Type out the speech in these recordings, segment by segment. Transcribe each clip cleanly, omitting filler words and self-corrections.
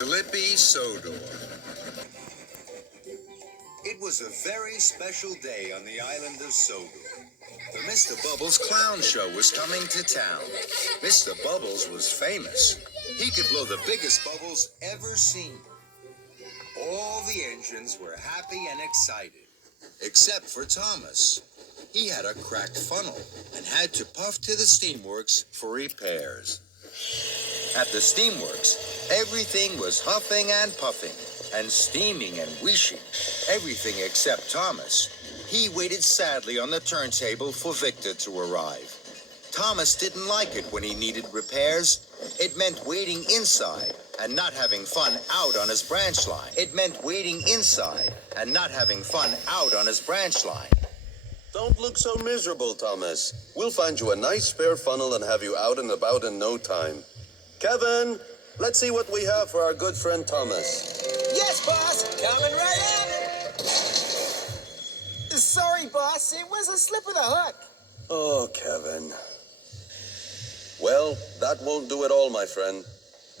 Slippy Sodor. It was a very special day on the island of Sodor. The Mr. Bubbles clown show was coming to town. Mr. Bubbles was famous. He could blow the biggest bubbles ever seen. All the engines were happy and excited, except for Thomas. He had a cracked funnel and had to puff to the steamworks for repairs. At the steamworks, everything was huffing and puffing and steaming and wheeshing. Everything except Thomas. He waited sadly on the turntable for Victor to arrive. Thomas didn't like it when he needed repairs. It meant waiting inside and not having fun out on his branch line. It meant waiting inside and not having fun out on his branch line. Don't look so miserable, Thomas. We'll find you a nice spare funnel and have you out and about in no time. Kevin, let's see what we have for our good friend Thomas. Yes, boss. Coming right at it. Sorry, boss. It was a slip of the hook. Oh, Kevin. Well, that won't do at all, my friend.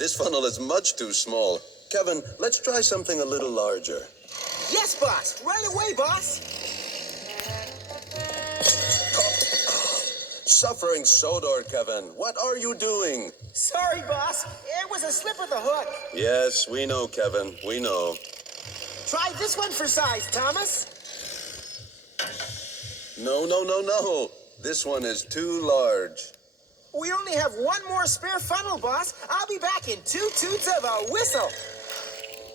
This funnel is much too small. Kevin, let's try something a little larger. Yes, boss. Right away, boss. Suffering Sodor, Kevin. What are you doing? Sorry, boss. It was a slip of the hook. Yes, we know, Kevin. We know. Try this one for size, Thomas. No. This one is too large. We only have one more spare funnel, boss. I'll be back in 2 toots of a whistle.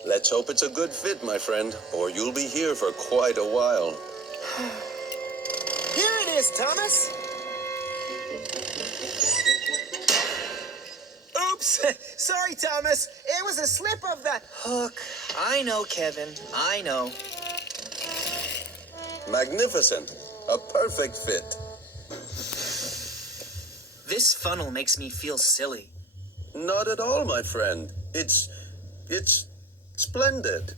Let's hope it's a good fit, my friend, or you'll be here for quite a while. Here it is, Thomas. Oops. Sorry, Thomas. It was a slip of the hook. I know, Kevin. I know. Magnificent. A perfect fit. This funnel makes me feel silly. Not at all, my friend. It's splendid.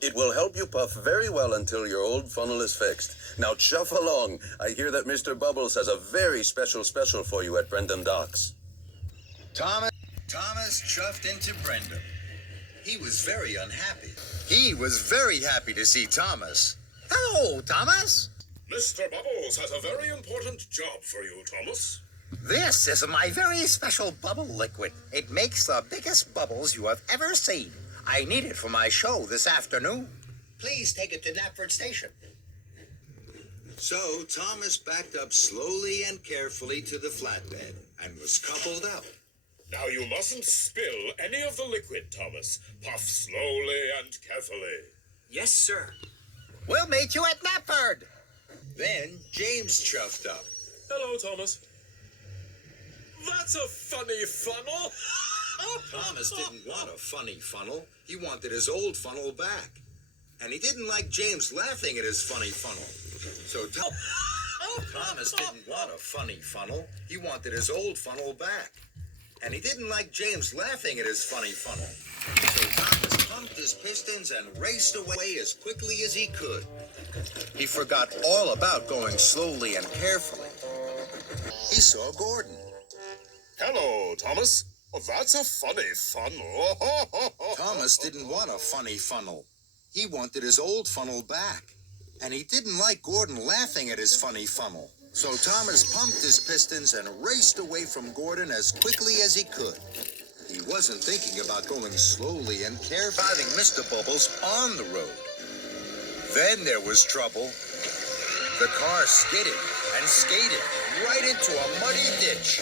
It will help you puff very well until your old funnel is fixed. Now chuff along. I hear that Mr. Bubbles has a very special for you at Brendan Docks. Thomas chuffed into Brendan. He was very unhappy. He was very happy to see Thomas. Hello, Thomas. Mr. Bubbles has a very important job for you, Thomas. This is my very special bubble liquid. It makes the biggest bubbles you have ever seen. I need it for my show this afternoon. Please take it to Knapford Station. So Thomas backed up slowly and carefully to the flatbed and was coupled up. Now you mustn't spill any of the liquid, Thomas. Puff slowly and carefully. Yes, sir. We'll meet you at Knapford. Then James chuffed up. Hello, Thomas. That's a funny funnel. Thomas didn't want a funny funnel. He wanted his old funnel back. And he didn't like James laughing at his funny funnel. So Thomas didn't want a funny funnel. He wanted his old funnel back. And he didn't like James laughing at his funny funnel. So Thomas pumped his pistons and raced away as quickly as he could. He forgot all about going slowly and carefully. He saw Gordon. Hello, Thomas. That's a funny funnel. Thomas didn't want a funny funnel. He wanted his old funnel back. And he didn't like Gordon laughing at his funny funnel. So Thomas pumped his pistons and raced away from Gordon as quickly as he could. He wasn't thinking about going slowly and carefully, driving Mr. Bubbles on the road. Then there was trouble. The car skidded and skated right into a muddy ditch.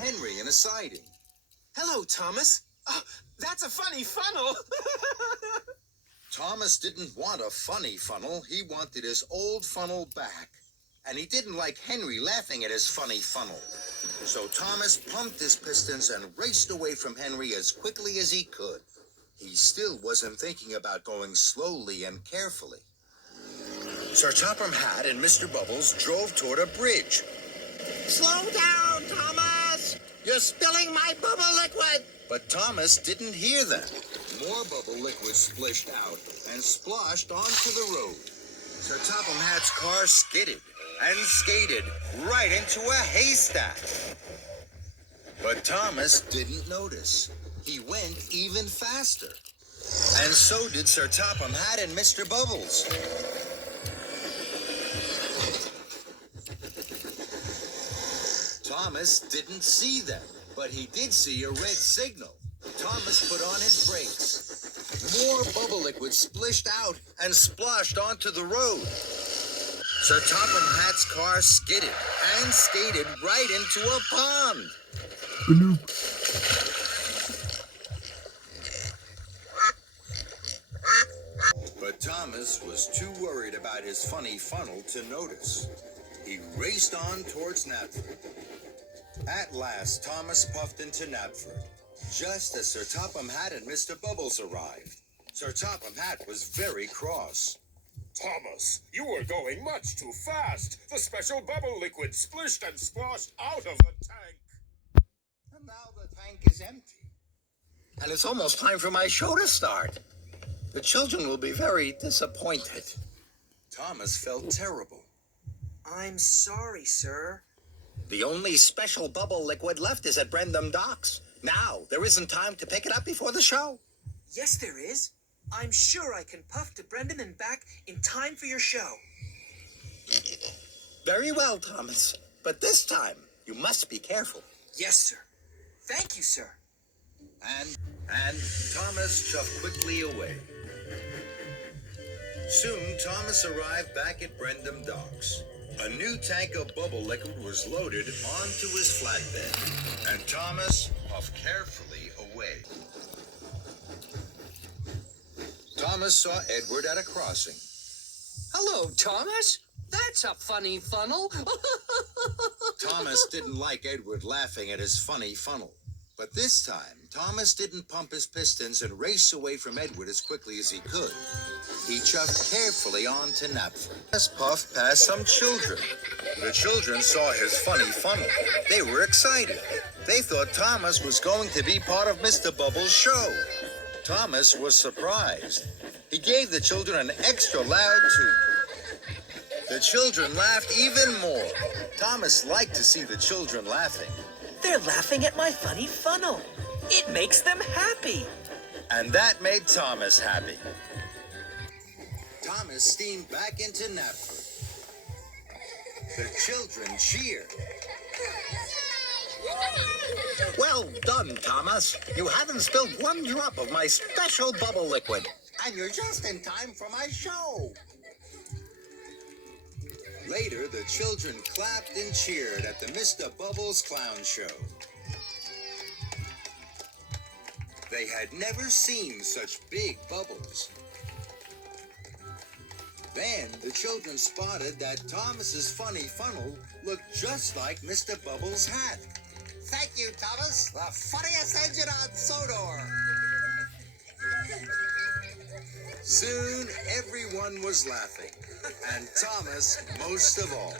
Henry in a siding. Hello, Thomas. Oh, that's a funny funnel. Thomas didn't want a funny funnel. He wanted his old funnel back. And he didn't like Henry laughing at his funny funnel. So Thomas pumped his pistons and raced away from Henry as quickly as he could. He still wasn't thinking about going slowly and carefully. Sir Topham Hatt and Mr. Bubbles drove toward a bridge. Slow down, Thomas. You're spilling my bubble liquid! But Thomas didn't hear them. More bubble liquid splished out and splashed onto the road. Sir Topham Hatt's car skidded and skated right into a haystack. But Thomas didn't notice. He went even faster. And so did Sir Topham Hatt and Mr. Bubbles. Thomas didn't see them, but he did see a red signal. Thomas put on his brakes. More bubble liquid splished out and splashed onto the road. Sir Topham Hatt's car skidded and skated right into a pond. But Thomas was too worried about his funny funnel to notice. He raced on towards Knapford. At last, Thomas puffed into Knapford, just as Sir Topham Hatt and Mr. Bubbles arrived. Sir Topham Hatt was very cross. Thomas, you were going much too fast. The special bubble liquid splished and splashed out of the tank. And now the tank is empty. And it's almost time for my show to start. The children will be very disappointed. Thomas felt terrible. I'm sorry, sir. The only special bubble liquid left is at Brendam Docks. Now, there isn't time to pick it up before the show. Yes, there is. I'm sure I can puff to Brendan and back in time for your show. Very well, Thomas. But this time, you must be careful. Yes, sir. Thank you, sir. And Thomas chuffed quickly away. Soon, Thomas arrived back at Brendam Docks. A new tank of bubble liquid was loaded onto his flatbed, and Thomas puffed carefully away. Thomas saw Edward at a crossing. Hello, Thomas. That's a funny funnel. Thomas didn't like Edward laughing at his funny funnel. But this time, Thomas didn't pump his pistons and race away from Edward as quickly as he could. He chuffed carefully on to Knapford. Thomas puffed past some children. The children saw his funny funnel. They were excited. They thought Thomas was going to be part of Mr. Bubbles' show. Thomas was surprised. He gave the children an extra loud toot. The children laughed even more. Thomas liked to see the children laughing. They're laughing at my funny funnel. It makes them happy. And that made Thomas happy. Thomas steamed back into Knapford. The children cheered. Well done, Thomas. You haven't spilled one drop of my special bubble liquid. And you're just in time for my show. Later, the children clapped and cheered at the Mr. Bubbles Clown Show. They had never seen such big bubbles. Then the children spotted that Thomas's funny funnel looked just like Mr. Bubbles' hat. Thank you, Thomas. The funniest engine on Sodor. Soon, everyone was laughing, and Thomas most of all.